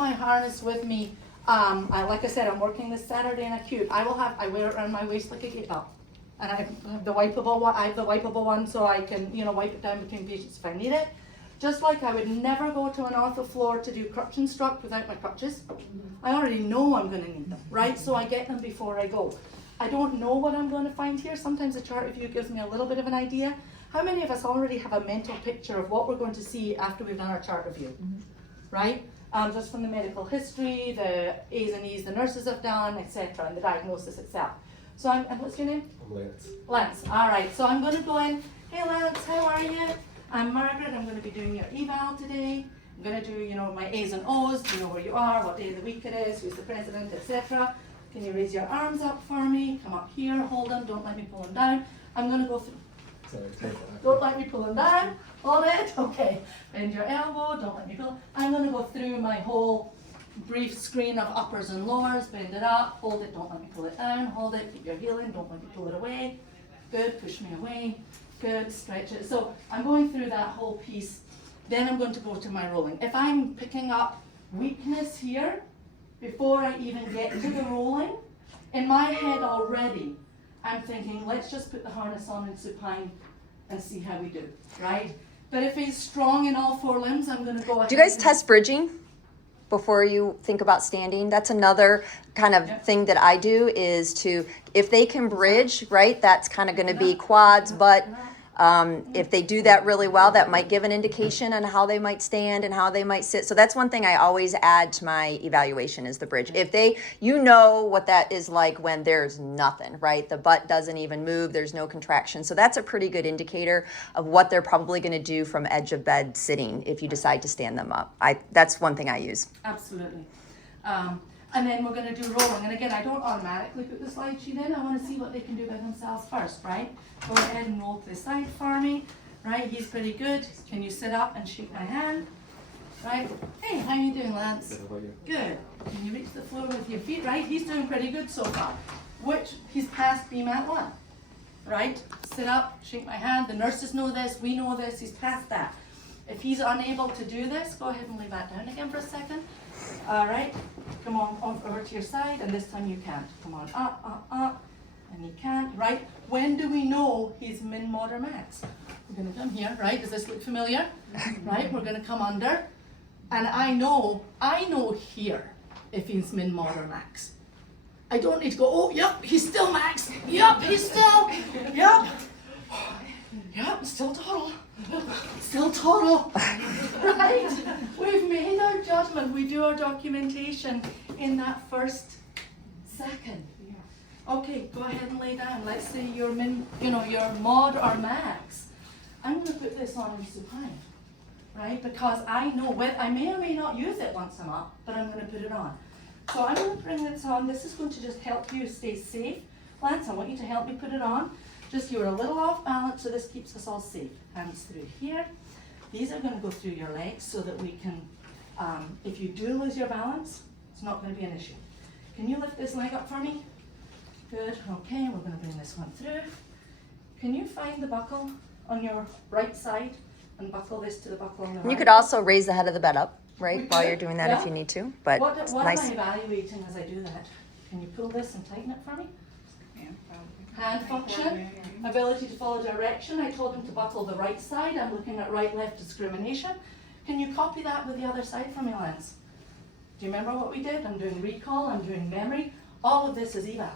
my harness with me. Like I said, I'm working this Saturday in acute. I wear it around my waist like a gate belt. And I have the wipeable one. I have the wipeable one so I can, wipe it down between patients if I need it. Just like I would never go to an ortho floor to do crutch instruct without my crutches. I already know I'm going to need them, right? So I get them before I go. I don't know what I'm going to find here. Sometimes a chart review gives me a little bit of an idea. How many of us already have a mental picture of what we're going to see after we've done our chart review, right? Just from the medical history, the A's and E's the nurses have done, etc., and the diagnosis itself. So and what's your name? I'm Lance. Lance. All right. So I'm going to go in. Hey Lance, how are you? I'm Margaret. I'm going to be doing your eval today. I'm going to do, my A's and O's. Do you know where you are? What day of the week it is? Who's the president, etc. Can you raise your arms up for me? Come up here. Hold them. Don't let me pull them down. I'm going to go through. Sorry. Don't let me pull them down. Hold it. Okay. Bend your elbow. Don't let me pull. I'm going to go through my whole brief screen of uppers and lowers. Bend it up. Hold it. Don't let me pull it down. Hold it. Keep your heel in. Don't let me pull it away. Good. Push me away. Good. Stretch it. So I'm going through that whole piece. Then I'm going to go to my rolling. If I'm picking up weakness here before I even get to the rolling, in my head already, I'm thinking, let's just put the harness on in supine and see how we do, right? But if he's strong in all four limbs, I'm going to go ahead. Do you guys test bridging before you think about standing? That's another kind of thing that I do is to, if they can bridge, right, that's kind of going to be quads, but if they do that really well, that might give an indication on how they might stand and how they might sit. So that's one thing I always add to my evaluation is the bridge. If they, what that is like when there's nothing, right? The butt doesn't even move. There's no contraction. So that's a pretty good indicator of what they're probably going to do from edge of bed sitting if you decide to stand them up. That's one thing I use. Absolutely. And then we're going to do rolling. And again, I don't automatically put the slide sheet in. I want to see what they can do by themselves first, right? Go ahead and roll to the side for me, right? He's pretty good. Can you sit up and shake my hand, right? Hey, how you doing, Lance? Good, how about you? Good. Can you reach the floor with your feet, right? He's doing pretty good so far. He's past BMAT 1, right? Sit up, shake my hand. The nurses know this. We know this. He's past that. If he's unable to do this, go ahead and lay back down again for a second. All right, come on over to your side, and this time you can't. Come on, up, and you can't, right? When do we know he's min, mod, or max? We're gonna come here, right? Does this look familiar? Right, we're gonna come under, and I know here if he's min, mod, or max. I don't need to go, oh, yep, he's still max. Yep, he's still, yep. Yep, still total. Still total. Right? We've made our judgment. We do our documentation in that first second. Okay, go ahead and lay down. Let's say you're your mod or max. I'm going to put this on in supine, right? Because I know I may or may not use it once I'm up, but I'm going to put it on. So I'm going to bring this on. This is going to just help you stay safe. Lance, I want you to help me put it on. Just you're a little off balance, so this keeps us all safe. Hands through here. These are going to go through your legs so that we can, if you do lose your balance, it's not going to be an issue. Can you lift this leg up for me? Good. Okay, we're going to bring this one through. Can you find the buckle on your right side and buckle this to the buckle on the right? You could also raise the head of the bed up, right, while you're doing that if you need to. But what nice. am I evaluating as I do that? Can you pull this and tighten it for me? Hand function, ability to follow direction. I told him to buckle the right side. I'm looking at right-left discrimination. Can you copy that with the other side for me, Lance? Do you remember what we did? I'm doing recall, I'm doing memory. All of this is eval.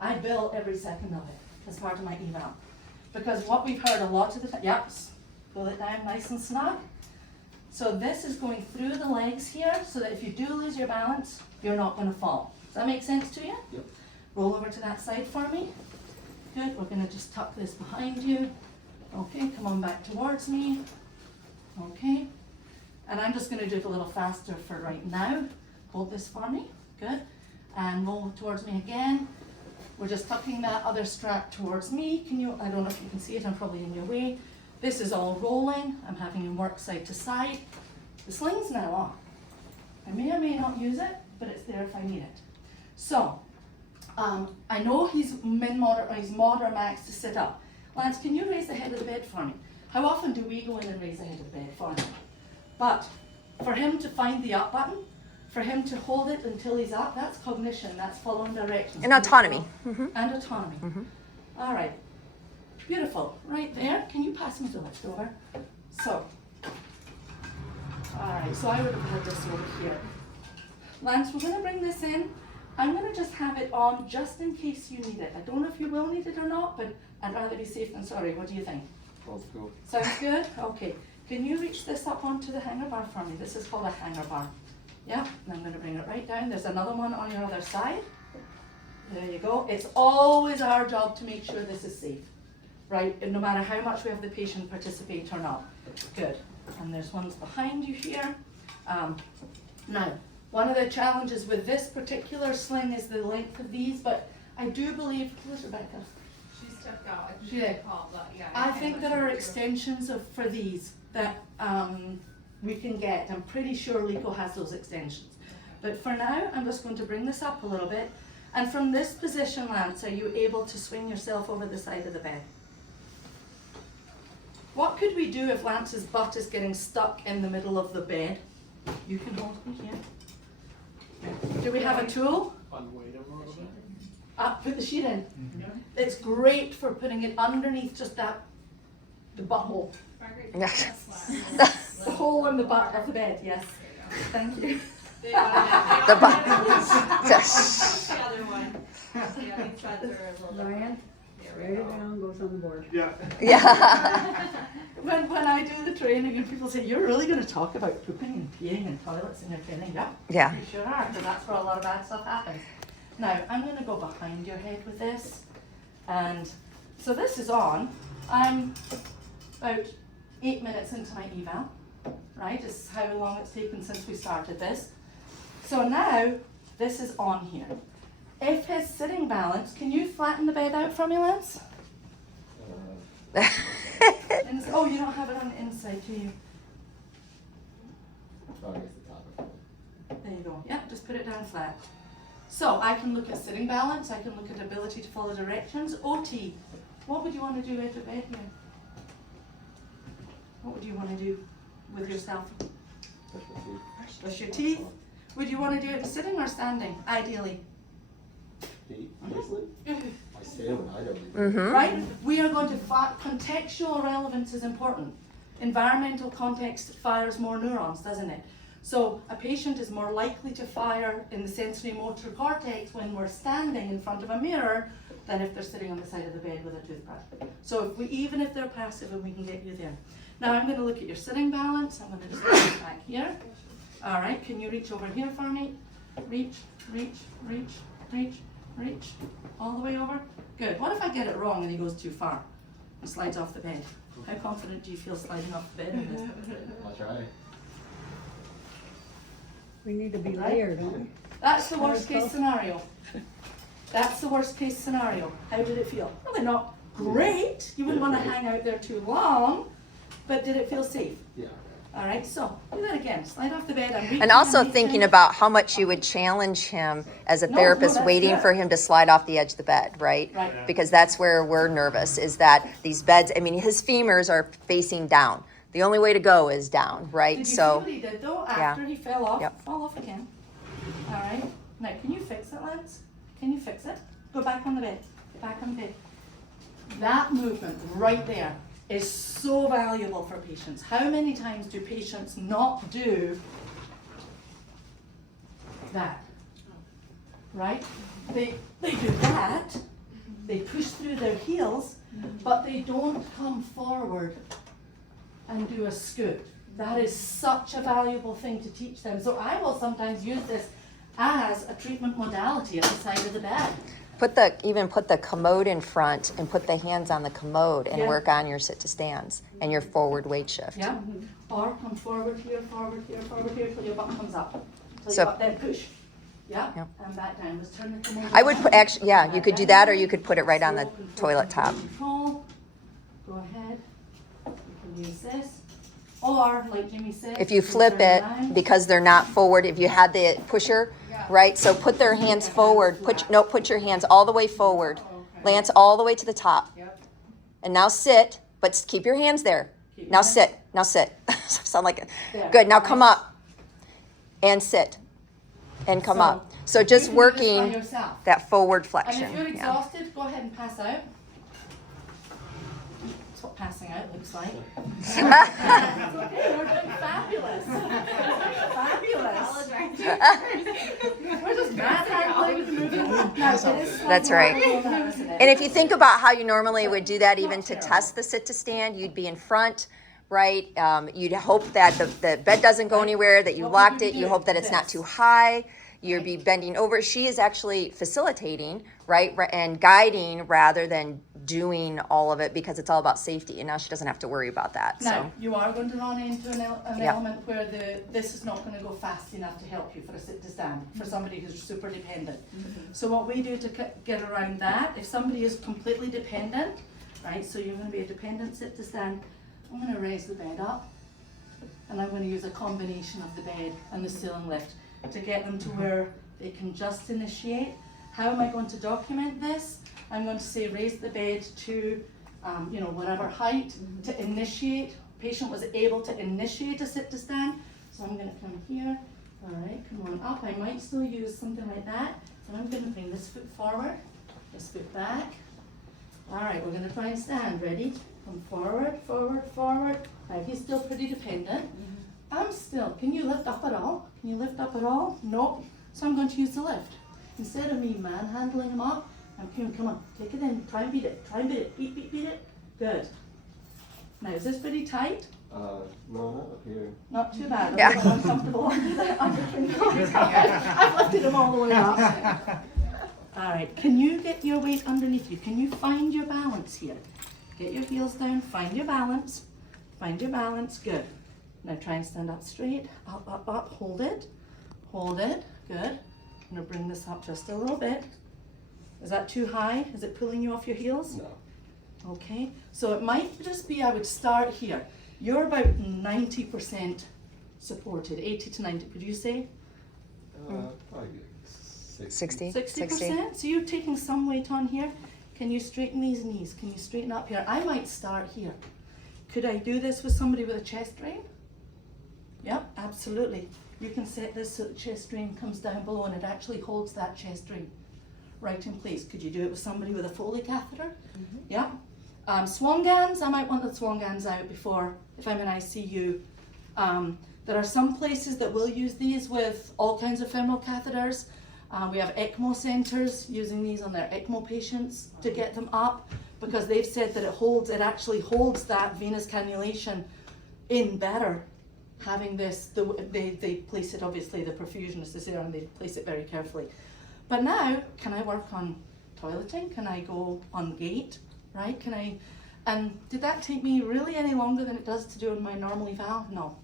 I bill every second of it as part of my eval. Because what we've heard a lot of the time, yep, pull it down nice and snug. So this is going through the legs here so that if you do lose your balance, you're not going to fall. Does that make sense to you? Yep. Roll over to that side for me. Good, we're going to just tuck this behind you. Okay, come on back towards me. Okay, and I'm just going to do it a little faster for right now. Hold this for me, good. And roll towards me again. We're just tucking that other strap towards me. I don't know if you can see it, I'm probably in your way. This is all rolling. I'm having him work side to side. The sling's now on. I may or may not use it, but it's there if I need it. So, I know he's mod or max to sit up. Lance, can you raise the head of the bed for me? How often do we go in and raise the head of the bed for him? But for him to find the up button, For him to hold it until he's up, that's cognition, that's following directions. And autonomy. And autonomy. All right. Beautiful. Right there. Can you pass me the lift over? So, all right, so I would have had this over here. Lance, we're going to bring this in. I'm going to just have it on just in case you need it. I don't know if you will need it or not, but I'd rather be safe than sorry. What do you think? Both go. Sounds good? Okay. Can you reach this up onto the hanger bar for me? This is called a hanger bar. Yeah, and I'm going to bring it right down. There's another one on your other side. There you go. It's always our job to make sure this is safe, right? And no matter how much we have the patient participate or not. Good. And there's ones behind you here. Now, one of the challenges with this particular sling is the length of these, but I do believe, where's Rebecca? She stepped out. I She did. called, but yeah. I think there are extensions for these that we can get. I'm pretty sure Lico has those extensions. But for now, I'm just going to bring this up a little bit. And from this position, Lance, are you able to swing yourself over the side of the bed? What could we do if Lance's butt is getting stuck in the middle of the bed? You can hold me here. Do we have a tool? Unweight him a little bit. Put the sheet in. It's great for putting it underneath just that, the butthole. Margaret, Yeah. The hole in the butt of the bed, yes. Thank you. The other The one. Yeah, these sides are a little Ryan, There we write it go. down, goes on the board. Yeah. Yeah. When I do the training and people say, you're really going to talk about pooping and peeing and toilets in your training? Yeah. Yeah. You sure are, because that's where a lot of bad stuff happens. Now, I'm going to go behind your head with this. And so this is on. I'm about 8 minutes into my eval, right? This is how long it's taken since we started this. So now, this is on here. If his sitting balance, can you flatten the bed out for me, Lance? Oh, you don't have it on the inside, do you? Probably the top of it. There you go. Yeah, just put it down flat. So I can look at sitting balance, I can look at ability to follow directions. OT, what would you want to do out of bed here? What would you want to do with yourself? Brush my teeth. Brush your teeth. Would you want to do it sitting or standing, ideally? Feet, basically. My stamina, I don't Mm-hmm. Right? We are going to, contextual relevance is important. Environmental context fires more neurons, doesn't it? So a patient is more likely to fire in the sensory motor cortex when we're standing in front of a mirror than if they're sitting on the side of the bed with a toothbrush. So even if they're passive, and we can get you there. Now I'm going to look at your sitting balance. I'm going to just put it back here. All right, can you reach over here for me? Reach, reach, reach, reach, reach. All the way over? Good. What if I get it wrong and he goes too far and slides off the bed? How confident do you feel sliding off the bed in this? I'll try. We need to be layered, don't we? That's the worst case scenario. That's the worst case scenario. How did it feel? Probably not great. You wouldn't want to hang out there too long, but did it feel safe? Yeah. All right, so do that again. Slide off the bed. And also thinking about how much you would challenge him as a No, therapist, that's waiting good. for him to slide off the edge of the bed, right? Right. Because that's where we're nervous, is that these beds, I mean, his femurs are facing down. The only way to go is down, right? Did you see So, what he did though? After he fell off, Yep. fall off again. All right. Now, can you fix it, Lance? Can you fix it? Go back on the bed. Get back on the bed. That movement right there is so valuable for patients. How many times do patients not do that? Right? They do that. They push through their heels, but they don't come forward and do a scoot. That is such a valuable thing to teach them. So I will sometimes use this as a treatment modality at the side of the bed. even put the commode in front and put the hands on the commode and Yeah. work on your sit to stands and your forward weight shift. Yeah? Or come forward here till your butt comes up. Till So- your butt, then push. Yeah? Yep. And back down. Let's turn the commode. I would put, down. actually, yeah, you could do that, or you could put it right on the Slow control, toilet top. Control. Go ahead. You can use this. Or, like Jimmy said. If you can flip turn it, around. because they're not forward, if you had the pusher, right? So put their hands forward, put your hands all the way forward. Lance, all the way to the top. Yep. And now sit, but keep your hands there. Keep Now your hands- sit, Sound like, There. good, now come up and sit. And come So, up. So just you can do this by working yourself. that forward And flexion. if you're Yeah. exhausted, go ahead and pass out. That's what passing out looks like. It's okay, we're doing fabulous. Fabulous. We're just manhandling, moving. No, it is That's right. isn't it? And if you think about how you normally would do that, even to test the sit to stand, you'd be in front, right? You'd hope that the bed doesn't go anywhere, that you What locked would you it. You do? hope that it's not This. too high. You'd be bending over. She is actually facilitating, right? And guiding rather than doing all of it because it's all about safety. And now she doesn't have to worry about that. Now, So, you are going to run into an Yeah. element where this is not going to go fast enough to help you for a sit to stand, for somebody who's super dependent. So what we do to get around that, if somebody is completely dependent, right, so you're going to be a dependent sit to stand, I'm going to raise the bed up, and I'm going to use a combination of the bed and the ceiling lift to get them to where they can just initiate. How am I going to document this? I'm going to say raise the bed to whatever height to initiate. Patient was able to initiate a sit to stand. So I'm going to come here. All right, come on up. I might still use something like that. So I'm going to bring this foot forward, this foot back. All right, we're going to try and stand. Ready? Come forward, forward, forward. Now he's still pretty dependent. I'm still. Can you lift up at all? Can you lift up at all? Nope. So I'm going to use the lift. Instead of me manhandling him up, come on, take it in, try and beat it, beat it. Good. Now is this pretty tight? No, not up here. Not too bad. Yeah. A little uncomfortable under the I've lifted him all the way up. All right, can you get your weight underneath you? Can you find your balance here? Get your heels down, find your balance, good. Now try and stand up straight, up, up, up, hold it, good. I'm gonna bring this up just a little bit. Is that too high? Is it pulling you off your heels? No. Okay, so it might just be, I would start here. You're about 90% supported, 80 to 90, could you say? Probably like 60? 60%? So you're taking some weight on here. Can you straighten these knees? Can you straighten up here? I might start here. Could I do this with somebody with a chest drain? Yep, absolutely. You can set this so the chest drain comes down below and it actually holds that chest drain right in place. Could you do it with somebody with a Foley catheter? Yeah. Swangans, I might want the Swangans out before, if I'm in ICU. There are some places that will use these with all kinds of femoral catheters. We have ECMO centers using these on their ECMO patients to get them up because they've said that it actually holds that venous cannulation in better. Having this, they place it, obviously the perfusionist is there and they place it very carefully. But now, can I work on toileting? Can I go on gait, right? And did that take me really any longer than it does to do on my normal eval? No.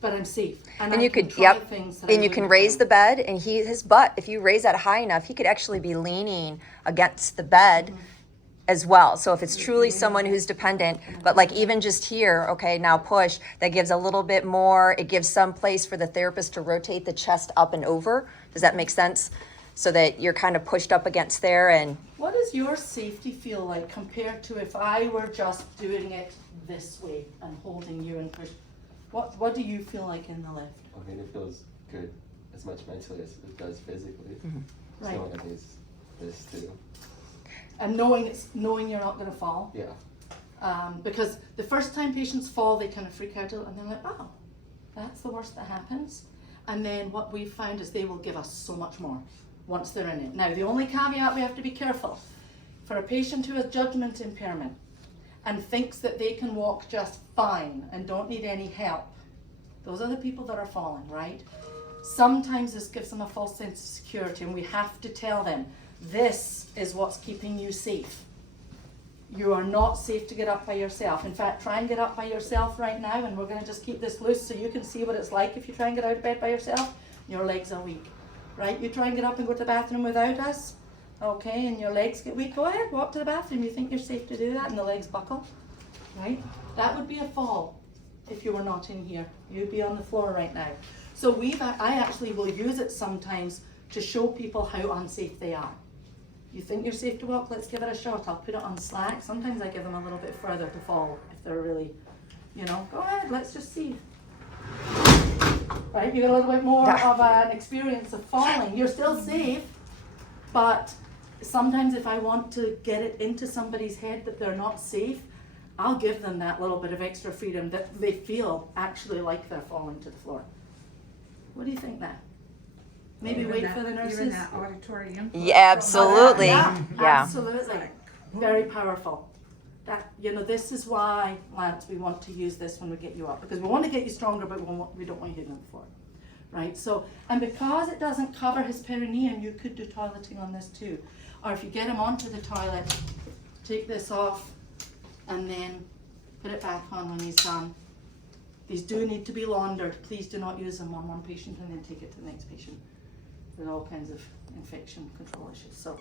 But I'm safe. And I you can could, try yep. things that I And you can wouldn't raise try. the bed, and his butt, if you raise that high enough, he could actually be leaning against the bed as well. So if it's truly someone who's dependent, but like even just here, okay, now push, that gives a little bit more, it gives some place for the therapist to rotate the chest up and over. Does that make sense? So that you're kind of pushed up against there and What does your safety feel like compared to if I were just doing it this way and holding you and push? What do you feel like in the lift? I mean, it feels good as much mentally as it does physically. Right. So I mean, this too. And knowing you're not going to fall. Yeah. Because the first time patients fall, they kind of freak out a little, and they're like, oh, that's the worst that happens. And then what we've found is they will give us so much more once they're in it. Now, the only caveat we have to be careful, for a patient who has judgment impairment and thinks that they can walk just fine and don't need any help, those are the people that are falling, right? Sometimes this gives them a false sense of security, and we have to tell them, this is what's keeping you safe. You are not safe to get up by yourself. In fact, try and get up by yourself right now, and we're going to just keep this loose so you can see what it's like if you try and get out of bed by yourself. Your legs are weak, right? You try and get up and go to the bathroom without us, okay, and your legs get weak. Go ahead, walk to the bathroom. You think you're safe to do that, and the legs buckle, right? That would be a fall if you were not in here. You'd be on the floor right now. So I actually will use it sometimes to show people how unsafe they are. You think you're safe to walk? Let's give it a shot. I'll put it on slack. Sometimes I give them a little bit further to fall if they're really, go ahead, let's just see. right? You get a little bit more Yeah. of an experience of falling. You're still safe, but sometimes if I want to get it into somebody's head that they're not safe, I'll give them that little bit of extra freedom that they feel actually like they're falling to the floor. What do you think now? Maybe wait for the nurses? Even that auditory input. Yeah, absolutely. Yeah, Yeah. absolutely. Very powerful. That, this is why, Lance, we want to use this when we get you up, because we want to get you stronger, but we don't want you on the floor, right? So, and because it doesn't cover his perineum, you could do toileting on this too. Or if you get him onto the toilet, take this off and then put it back on when he's done. These do need to be laundered. Please do not use them on one patient and then take it to the next patient. There's all kinds of infection control issues. So,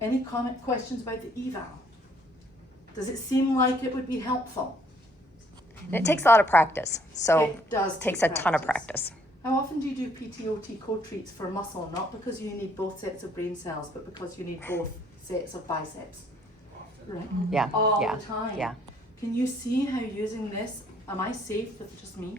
any questions about the eval? Does it seem like it would be helpful? It takes a lot of practice, so It does it takes take a ton of practice. How often do you do PT-OT co-treats for muscle? Not because you need both sets of brain cells, but because you need both sets of biceps. Right? Yeah, All yeah, the time. yeah. Can you see how using this, am I safe with just me?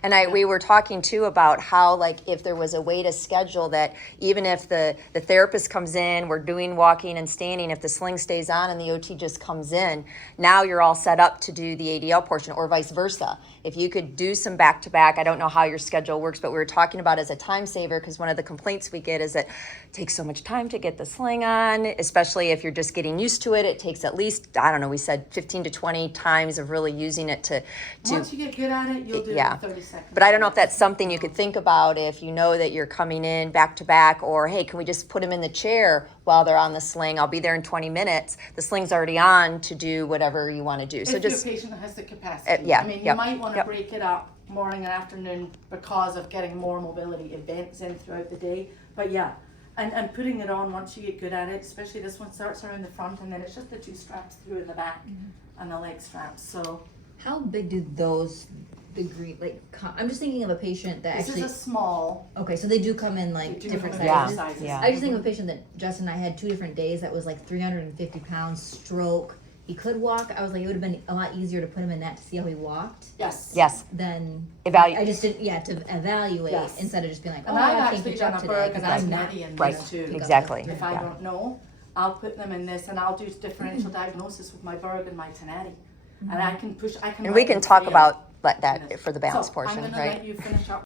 And we were talking too about how, like, if there was a way to schedule that, even if the therapist comes in, we're doing walking and standing, if the sling stays on and the OT just comes in, now you're all set up to do the ADL portion, or vice versa. If you could do some back-to-back, I don't know how your schedule works, but we were talking about as a time saver, because one of the complaints we get is that it takes so much time to get the sling on, especially if you're just getting used to it. It takes at least, I don't know, we said 15 to 20 times of really using it to Once you get good at it, you'll do yeah. it in 30 seconds. But I don't know if that's something you could think about if you know that you're coming in back to back, or hey, can we just put them in the chair while they're on the sling? I'll be there in 20 minutes. The sling's already on to do whatever you want to do. So if just you're a patient that has the capacity. yeah, I mean, you yep, might want to yep. break it up morning and afternoon because of getting more mobility events in throughout the day. But yeah, and putting it on once you get good at it, especially this one starts around the front and then it's just the two straps through in the back and the leg straps. So How big do those degree I'm just thinking of a patient that this actually. is a small. Okay, so they do come in They like do different come in Yeah, sizes. sizes. yeah. I just think of a patient that Justin and I had 2 different days that was like 350 pounds, stroke. He could walk. I was like, it would have been a lot easier to put him in that to see how he walked Yes. yes, than Evaluate. I just didn't. Yeah, to evaluate Yes. instead of just being like, oh, And I've I can't actually get done up a today Berg because and I'm a not. Nettie in Right. this too. Exactly. If I Yeah. don't know, I'll put them in this and I'll do differential diagnosis with my Berg and my Tenati. And I can push, I can. And we let can them talk fail. about that for the balance So, portion, I'm gonna right? let you finish up